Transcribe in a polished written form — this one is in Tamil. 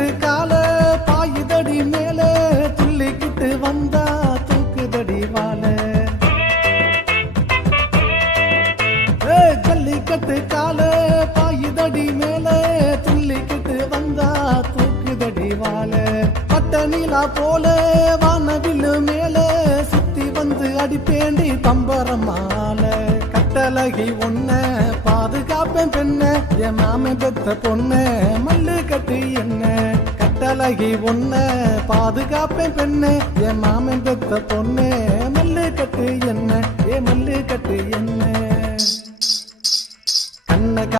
கட்டு கால பாயுதடி மேல துள்ளிக்கிட்டு வந்தா தூக்குதடி வாழ ஜல்லிக்கட்டு கால பாயுதடி மேல துள்ளிக்கிட்டு வந்தா தூக்குதடி வாழ பட்ட நீலா போல வானவில்லு மேல சுத்தி வந்து அடிப்பேண்டி தம்பரமால கட்டழகி ஒன்ன பாதுகாப்பேன் பெண்ண என் மாமன் பெத்த பொண்ண மல்லு கட்டு என்ன கட்டழகி ஒன்ன பாதுகாப்பேன் பெண்ண என் மாமன் பெத்த பொண்ணு மல்லு கட்டு என்ன ஏ மல்லு கட்டு என்ன கண்ண